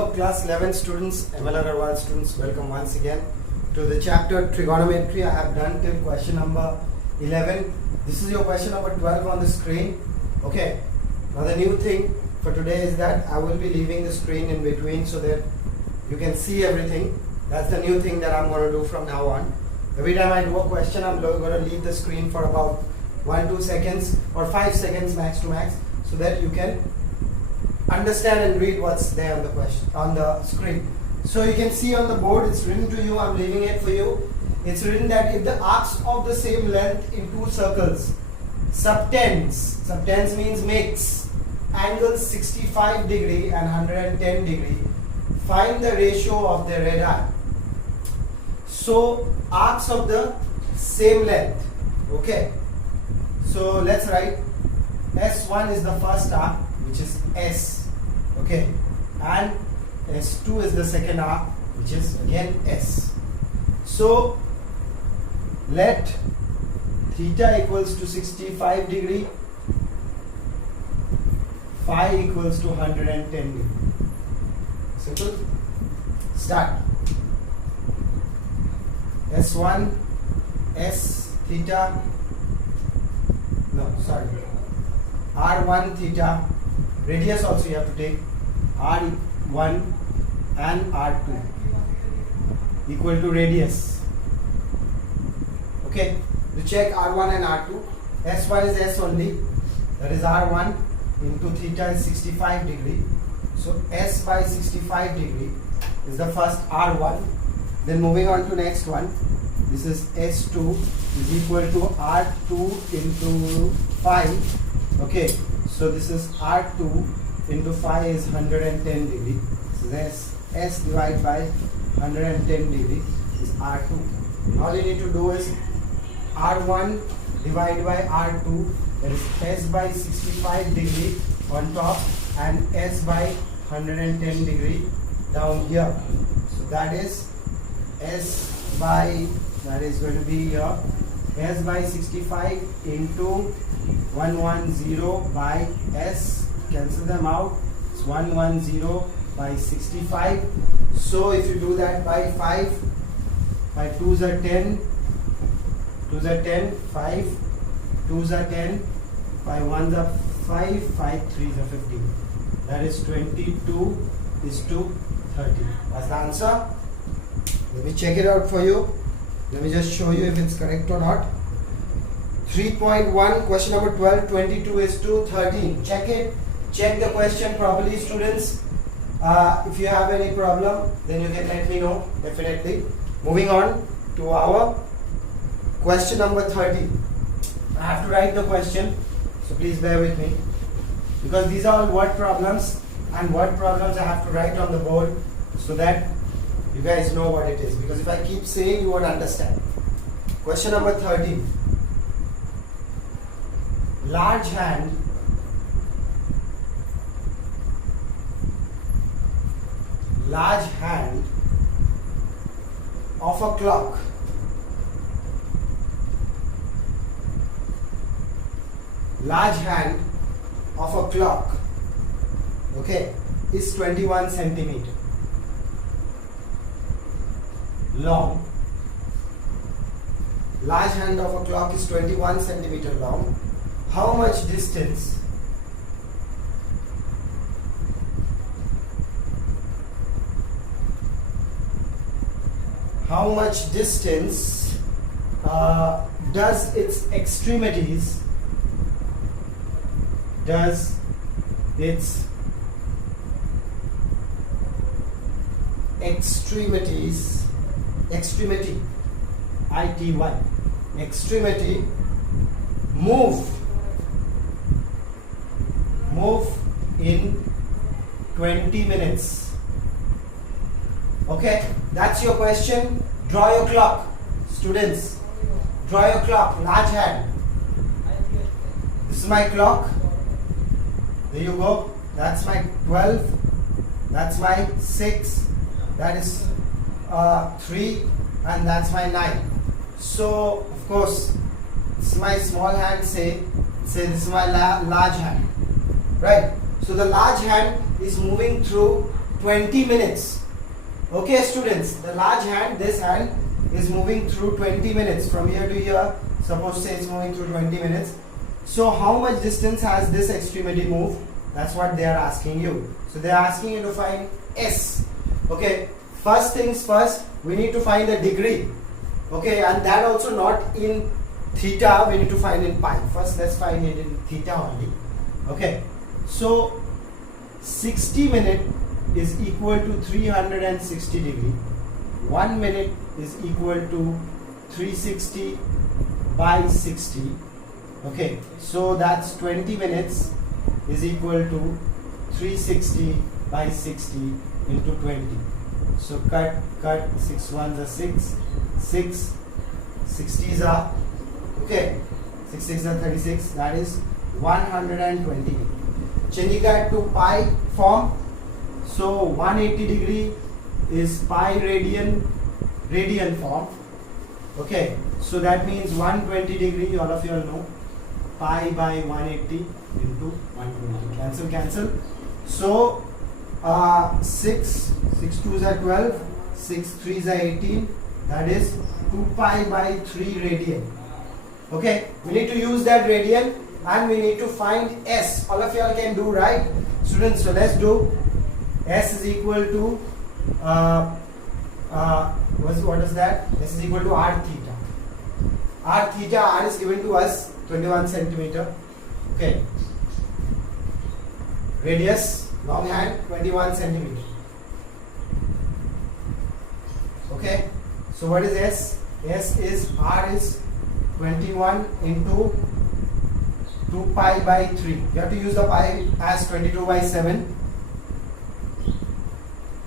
Hello class 11 students, Aggarwal students, welcome once again to the chapter trigonometry. I have done till question number 11. This is your question number 12 on the screen. Okay, now the new thing for today is that I will be leaving the screen in between so that you can see everything. That's the new thing that I'm going to do from now on. Every time I do a question, I'm going to leave the screen for about 1-2 seconds or 5 seconds max to max so that you can understand and read what's there on the question on the screen. So you can see on the board, it's written to you, I'm leaving it for you. It's written that if the arcs of the same length in two circles subtends means makes angles 65 degree and 110 degree, find the ratio of their radii. So arcs of the same length. Okay, so let's write S1 is the first arc, which is S. Okay, and S2 is the second arc, which is again S. So let theta equals to 65 degree, phi equals to 110 degree. Simple. Start. S1 S theta, no sorry, R1 theta, radius also you have to take, R1 and R2 equal to radius. Okay, to check R1 and R2, S1 is S only, that is R1 into theta is 65 degree. So S by 65 degree is the first R1. Then moving on to next one, this is S2 is equal to R2 into phi. Okay, so this is R2 into phi is 110 degree. So this S divided by 110 degree is R2. All you need to do is R1 divided by R2, that is S by 65 degree on top and S by 110 degree down here. So that is S by, that is going to be here, S by 65 into 110 by S, cancel them out, it's 110 by 65. So if you do that by 5, by 2s are 10, 2s are 10, 5, 2s are 10, by 1s are 5, 5 3s are 15. That is 22 is to 30. That's the answer. Let me check it out for you. Let me just show you if it's correct or not. 3.1, question number 12, 22 is to 13. Check it. Check the question properly, students. If you have any problem, then you can let me know, definitely. Moving on to our question number 30. I have to write the question, so please bear with me. Because these are all word problems, and word problems I have to write on the board so that you guys know what it is. Because if I keep saying, you won't understand. Question number 30. Large hand of a clock okay, is 21 centimeter long. Large hand of a clock is 21 centimeter long. How much distance does its extremities extremity move in 20 minutes. Okay, that's your question. Draw your clock, students. Draw your clock, large hand. This is my clock. There you go. That's my 12. That's my 6. That is 3. And that's my 9. So, of course, this is my small hand, say this is my large hand. Right? So the large hand is moving through 20 minutes. Okay students, the large hand, this hand is moving through 20 minutes from here to here. Suppose say it's moving through 20 minutes. So how much distance has this extremity moved? That's what they are asking you. So they are asking you to find S. Okay, first things first, we need to find the degree. Okay, and that also not in theta, we need to find in pi. First let's find it in theta only. Okay, so 60 minute is equal to 360 degree. 1 minute is equal to 360 by 60. Okay, so that's 20 minutes is equal to 360 by 60 into 20. So cut 6 ones are 6, 6 60s are, okay, 6 6 are 36, that is 120. Changing that to pi form, so 180 degree is pi radian form. Okay, so that means 120 degree, all of you all know, pi by 180 into 120. Cancel. So 6 2s are 12, 6 3s are 18, that is 2 pi by 3 radian. Okay, we need to use that radian and we need to find S. All of you all can do, right students? So let's do. S is equal to what is that? S is equal to r theta. R is given to us 21 centimeter. Okay, radius, long hand, 21 centimeter. Okay, so what is S? S is R is 21 into 2 pi by 3. You have to use the pi as 22 by 7.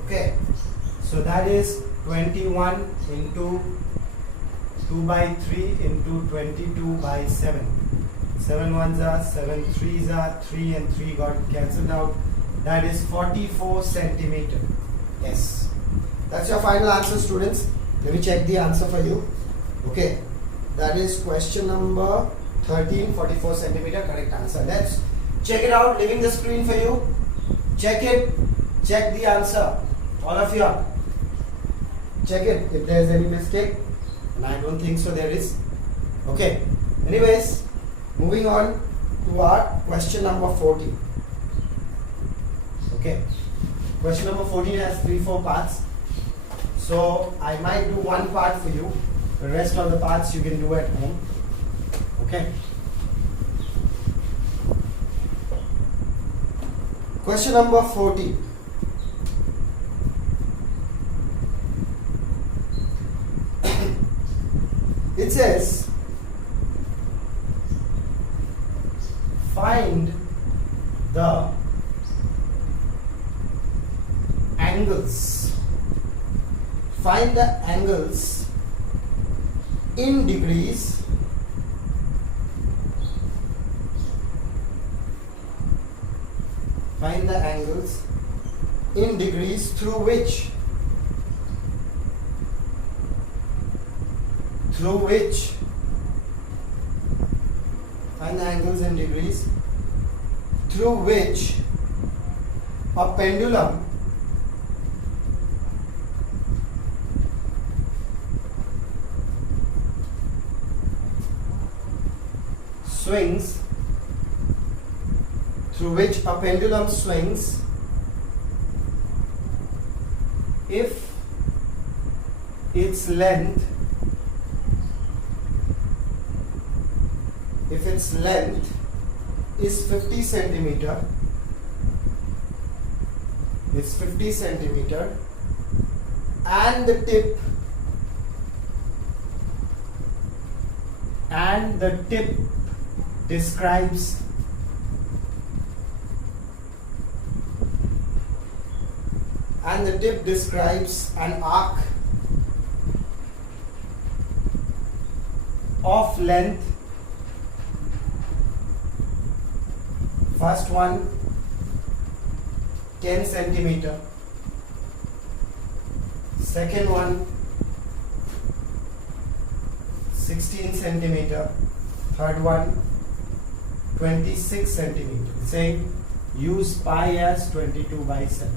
Okay, so that is 21 into 2 by 3 into 22 by 7. 7 ones are 7 threes are 3 and 3 got cancelled out. That is 44 centimeter. Yes, that's your final answer students. Let me check the answer for you. Okay, that is question number 13, 44 centimeter, correct answer. Let's check it out, leaving the screen for you. Check it, check the answer. All of you, check it if there is any mistake, and I don't think so there is. Okay, anyways, moving on to our question number 14. Okay, question number 14 has 3-4 parts, so I might do one part for you, the rest of the parts you can do at home. Okay, question number 14. It says, find the angles. Find the angles in degrees find the angles in degrees through which find the angles in degrees through which a pendulum swings, if its length is 50 centimeter, and the tip describes an arc of length. First one 10 centimeter, second one 16 centimeter, third one 26 centimeter. Saying use pi as 22 by 7.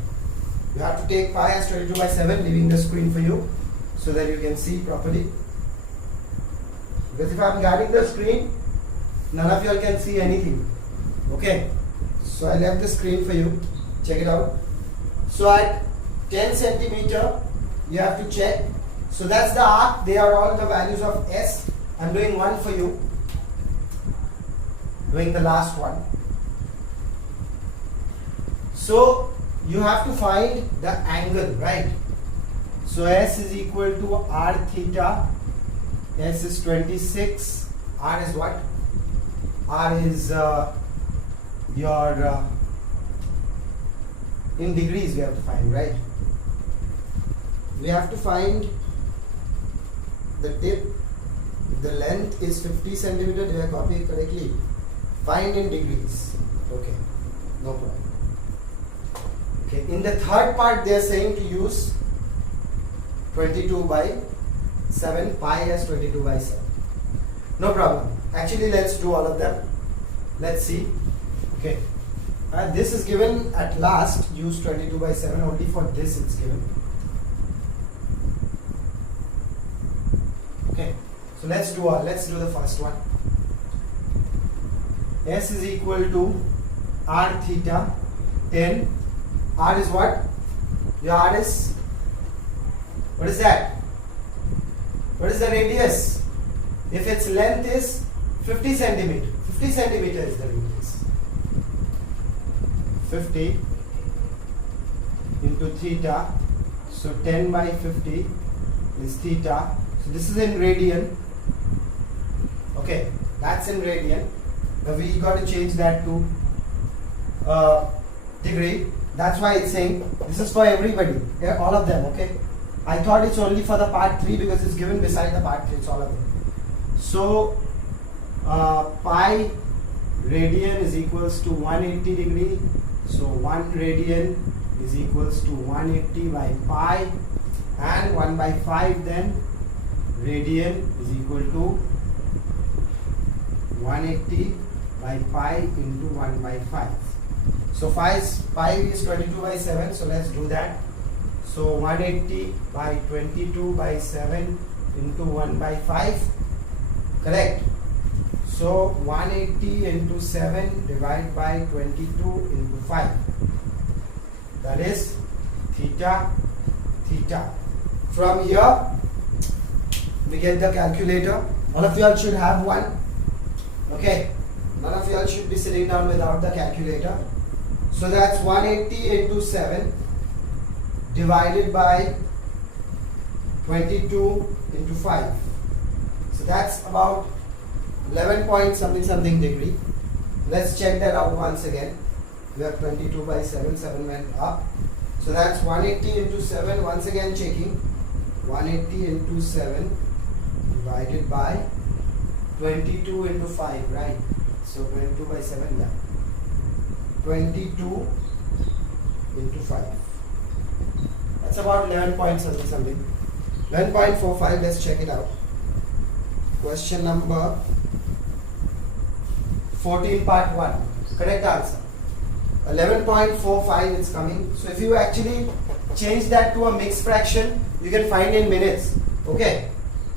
You have to take pi as 22 by 7, leaving the screen for you so that you can see properly. Because if I am guiding the screen, none of you all can see anything. Okay, so I left the screen for you. Check it out. So at 10 centimeter, you have to check. So that's the arc. They are all the values of S. I'm doing one for you. Doing the last one. So you have to find the angle, right? So S is equal to R theta. S is 26. R is what? R is your in degrees we have to find, right? We have to find the tip. If the length is 50 centimeter, did I copy it correctly? Find in degrees. Okay, no problem. Okay, in the third part they are saying to use 22 by 7, pi as 22 by 7. No problem. Actually, let's do all of them. Let's see. Okay, this is given at last. Use 22 by 7. Only for this it's given. Okay, so let's do the first one. S is equal to R theta 10. R is what? Your R is, what is that? What is the radius? If its length is 50 centimeter, 50 centimeter is the radius. 50 into theta. So 10 by 50 is theta. So this is in radian. Okay, that's in radian. Now we got to change that to degree. That's why it's saying this is for everybody, all of them. Okay, I thought it's only for the part 3 because it's given beside the part 3. It's all of them. So pi radian is equals to 180 degree. So 1 radian is equals to 180 by pi, and 1 by 5 then radian is equal to 180 by pi into 1 by 5. So pi is 22 by 7. So let's do that. So 180 by 22 by 7 into 1 by 5. Correct. So 180 into 7 divided by 22 into 5. That is theta, theta. From here we get the calculator. All of you all should have one. Okay. None of you all should be sitting down without the calculator. So that's 180 into 7 divided by 22 into 5. So that's about 11 point something degree. Let's check that out once again. We have 22 by 7, 7 went up. So that's 180 into 7, once again checking. 180 into 7 divided by 22 into 5, right? So 22 by 7, yeah. 22 into 5. That's about 11 point something. 11.45, let's check it out. Question number 14 part 1. Correct answer. 11.45 is coming. So if you actually change that to a mixed fraction, you can find in minutes. Okay.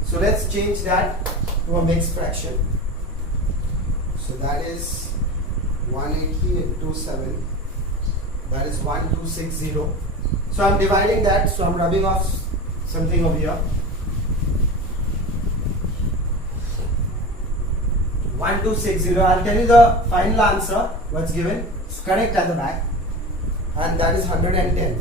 So let's change that to a mixed fraction. So that is 180 into 7. That is 1260. So I'm dividing that. So I'm rubbing off something over here. 1260. I'll tell you the final answer. What's given? It's correct at the back. And that is 110.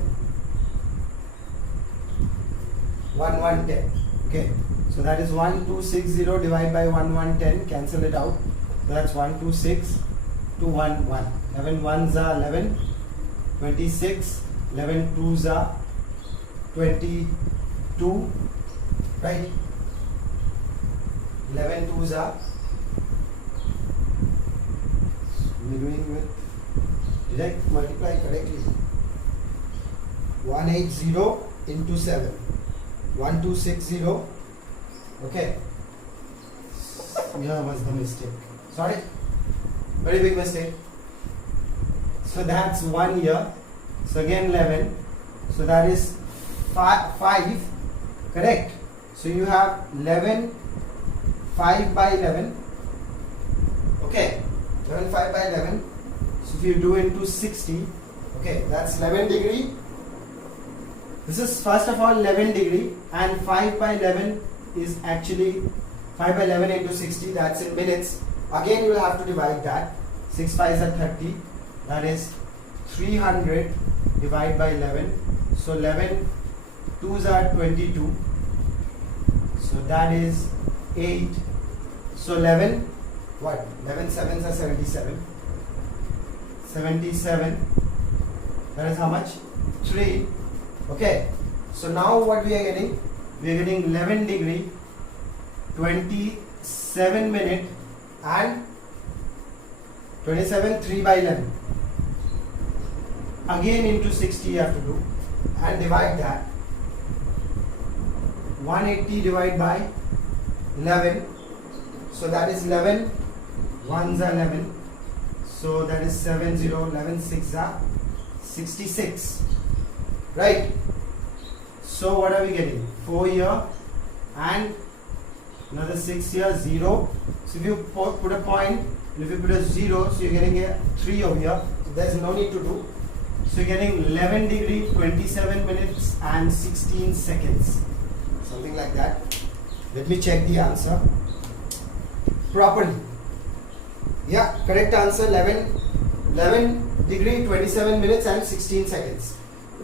1110. Okay. So that is 1260 divided by 1110. Cancel it out. So that's 126 to 1 1. 11 ones are 11. 26. 11 twos are 22. Right? 11 twos are. We're doing with. Did I multiply correctly? 180 into 7. 1260. Okay. Here was the mistake. Sorry. Very big mistake. So that's 1 here. So again 11. So that is 5, correct? So you have 11, 5 by 11. Okay, 11, 5 by 11. So if you do into 60, okay, that's 11 degree. This is first of all 11 degree, and 5 by 11 is actually 5 by 11 into 60, that's in minutes. Again you will have to divide that. 6 5s are 30, that is 300 divided by 11. So 11 2s are 22, so that is 8. So 11 what? 11 7s are 77. 77, that is how much? 3. Okay, so now what we are getting? We are getting 11 degree, 27 minute, and 27 3 by 11. Again into 60 you have to do, and divide that. 180 divided by 11, so that is 11 1s are 11, so that is 70, 11 6 are 66, right? So what are we getting? 4 here and another 6 here, 0. So if you put a point, if you put a 0, so you're getting a 3 over here, so there's no need to do. So you're getting 11 degree, 27 minutes and 16 seconds, something like that. Let me check the answer properly. Yeah, correct answer, 11 degree, 27 minutes and 16 seconds.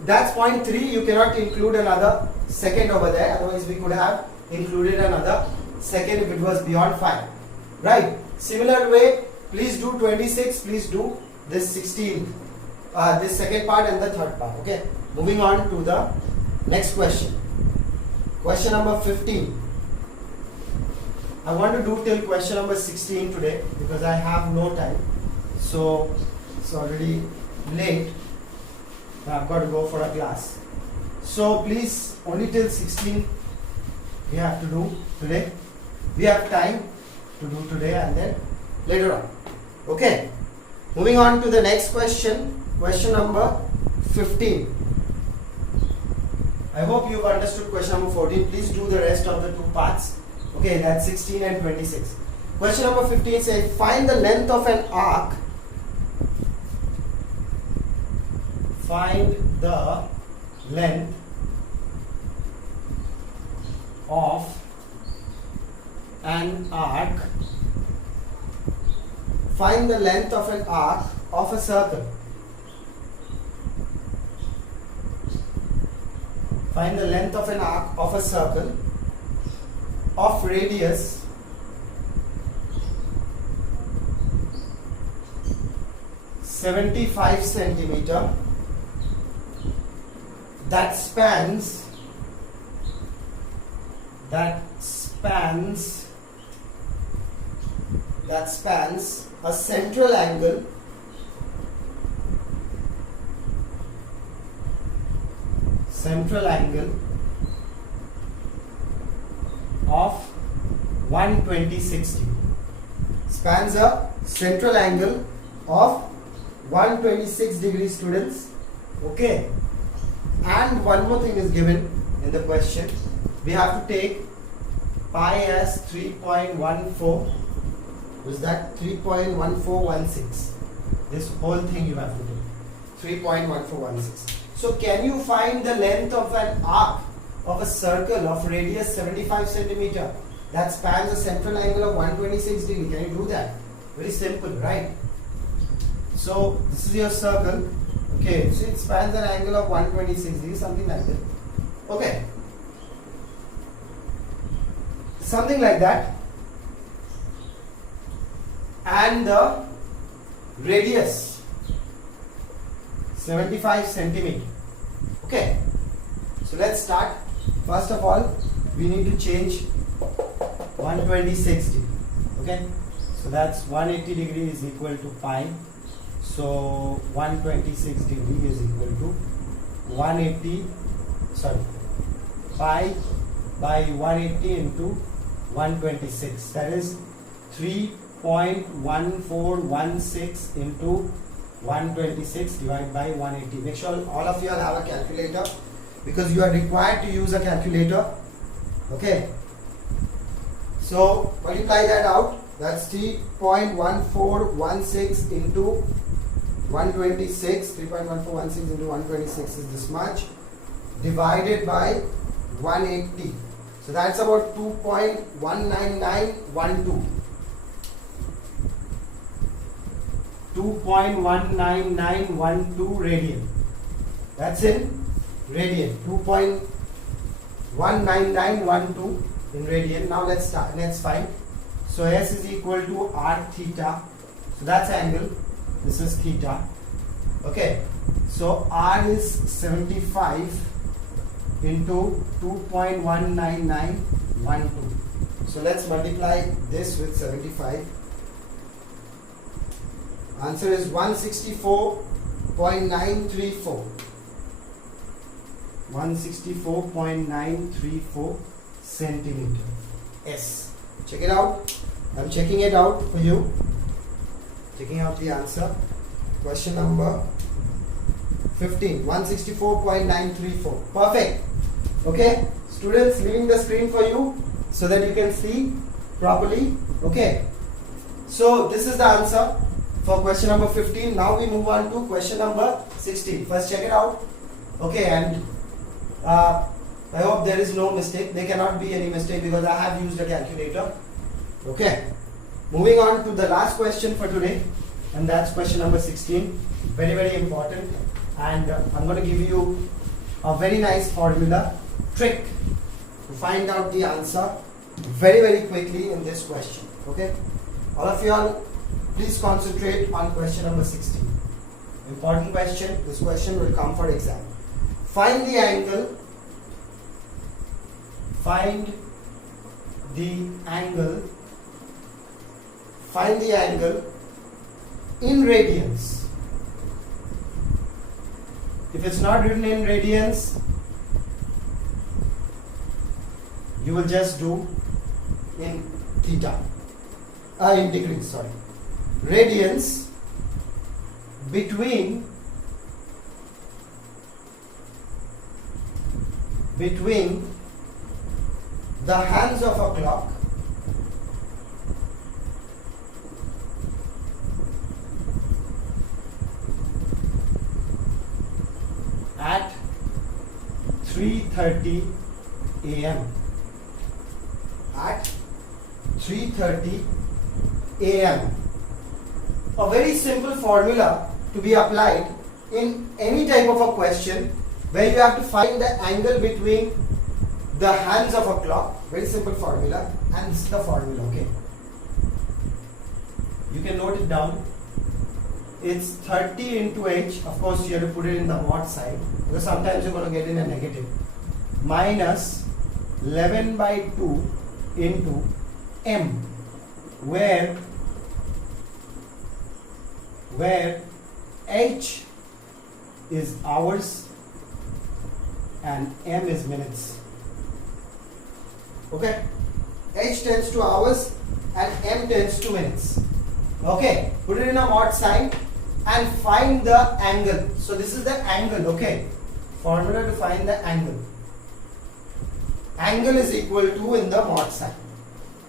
That's point 3. You cannot include another second over there, otherwise we could have included another second if it was beyond 5, right? Similar way, please do 26, please do this 16, this second part and the third part. Okay, moving on to the next question. Question number 15. I want to do till question number 16 today because I have no time, so it's already late. I've got to go for a class. So please, only till 16 we have to do today. We have time to do today and then later on. Okay, moving on to the next question. Question number 15. I hope you've understood question number 14. Please do the rest of the 2 parts. Okay, that's 16 and 26. Question number 15 says, find the length of an arc. Find the length of an arc. Find the length of an arc of a circle. Find the length of an arc of a circle of radius 75 centimeter that spans a central angle of 126 degree. Spans a central angle of 126 degrees, students. Okay, and one more thing is given in the question. We have to take pi as 3.14. Was that 3.1416? This whole thing you have to do 3.1416. So can you find the length of an arc of a circle of radius 75 centimeter that spans a central angle of 126 degree? Can you do that? Very simple, right? So this is your circle. Okay, so it spans an angle of 126 degrees, something like that. Okay, something like that. And the radius 75 centimeter. Okay, so let's start. First of all, we need to change 126 degree. Okay, so that's 180 degree is equal to pi. So 126 degree is equal to pi by 180 into 126. That is 3.1416 into 126 divided by 180. Make sure all of you have a calculator because you are required to use a calculator. Okay, so multiply that out. That's 3.1416 into 126. 3.1416 into 126 is this much, divided by 180. So that's about 2.19912. 2.19912 radian. That's in radian. 2.19912 in radian. Now let's start. Let's find. So S is equal to R theta. So that's angle. This is theta. Okay. So R is 75 into 2.19912. So let's multiply this with 75. Answer is 164.934. 164.934 centimeter. S. Check it out. I'm checking it out for you. Checking out the answer. Question number 15. 164.934. Perfect. Okay. Students, leaving the screen for you so that you can see properly. Okay. So this is the answer for question number 15. Now we move on to question number 16. First check it out. Okay, and I hope there is no mistake. There cannot be any mistake because I have used a calculator. Okay. Moving on to the last question for today, and that's question number 16. Very, very important. And I'm going to give you a very nice formula trick to find out the answer very, very quickly in this question. Okay. All of you all, please concentrate on question number 16. Important question. This question will come for exam. Find the angle. Find the angle. Find the angle in radians. If it's not written in radians, you will just do in theta. In degrees, sorry. Radians between the hands of a clock at 3:30 a.m. At 3:30 a.m. A very simple formula to be applied in any type of a question where you have to find the angle between the hands of a clock. Very simple formula, and this is the formula. Okay, you can note it down. It's 30 into h. Of course, you have to put it in the mod side because sometimes you're going to get in a negative. Minus 11 by 2 into m, where h is hours and m is minutes. Okay, h tends to hours and m tends to minutes. Okay, put it in a mod sign and find the angle. So this is the angle. Okay, formula to find the angle. Angle is equal to in the mod sign.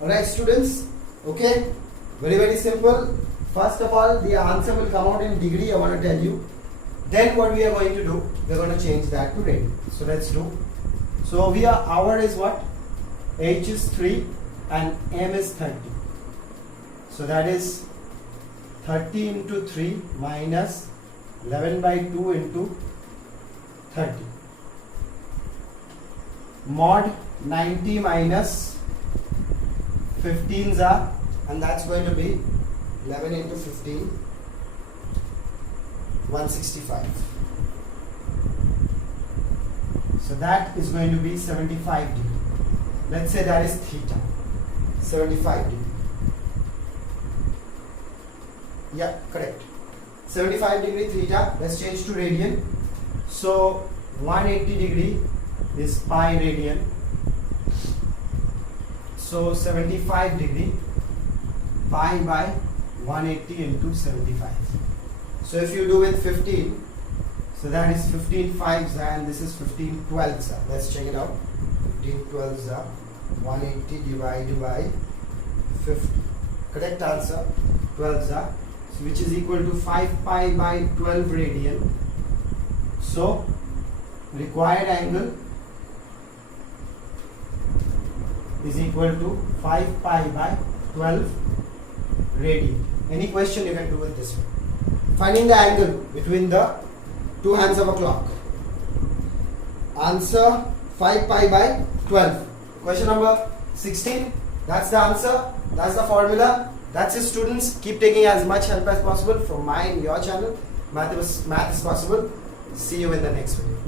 Alright students, okay, very, very simple. First of all, the answer will come out in degree, I want to tell you. Then what we are going to do, we are going to change that to radian. So let's do. So here hour is what? H is 3 and m is 30. So that is 30 into 3 minus 11 by 2 into 30. Mod 90 minus 15s are, and that's going to be 11 into 15, 165. So that is going to be 75 degree. Let's say that is theta, 75 degree. Yeah, correct. 75 degree theta. Let's change to radian. So 180 degree is pi radian. So 75 degree, pi by 180 into 75. So if you do with 15, So that is 15 5s and this is 15 12s. Let's check it out. 15 12s 180 divided by 50. Correct answer 12s, so which is equal to 5 pi by 12 radian. So required angle is equal to 5 pi by 12 radian. Any question you can do with this one. Finding the angle between the two hands of a clock. Answer 5 pi by 12. Question number 16. That's the answer. That's the formula. That's it, students. Keep taking as much help as possible from my and your channel. Math is possible. See you in the next video.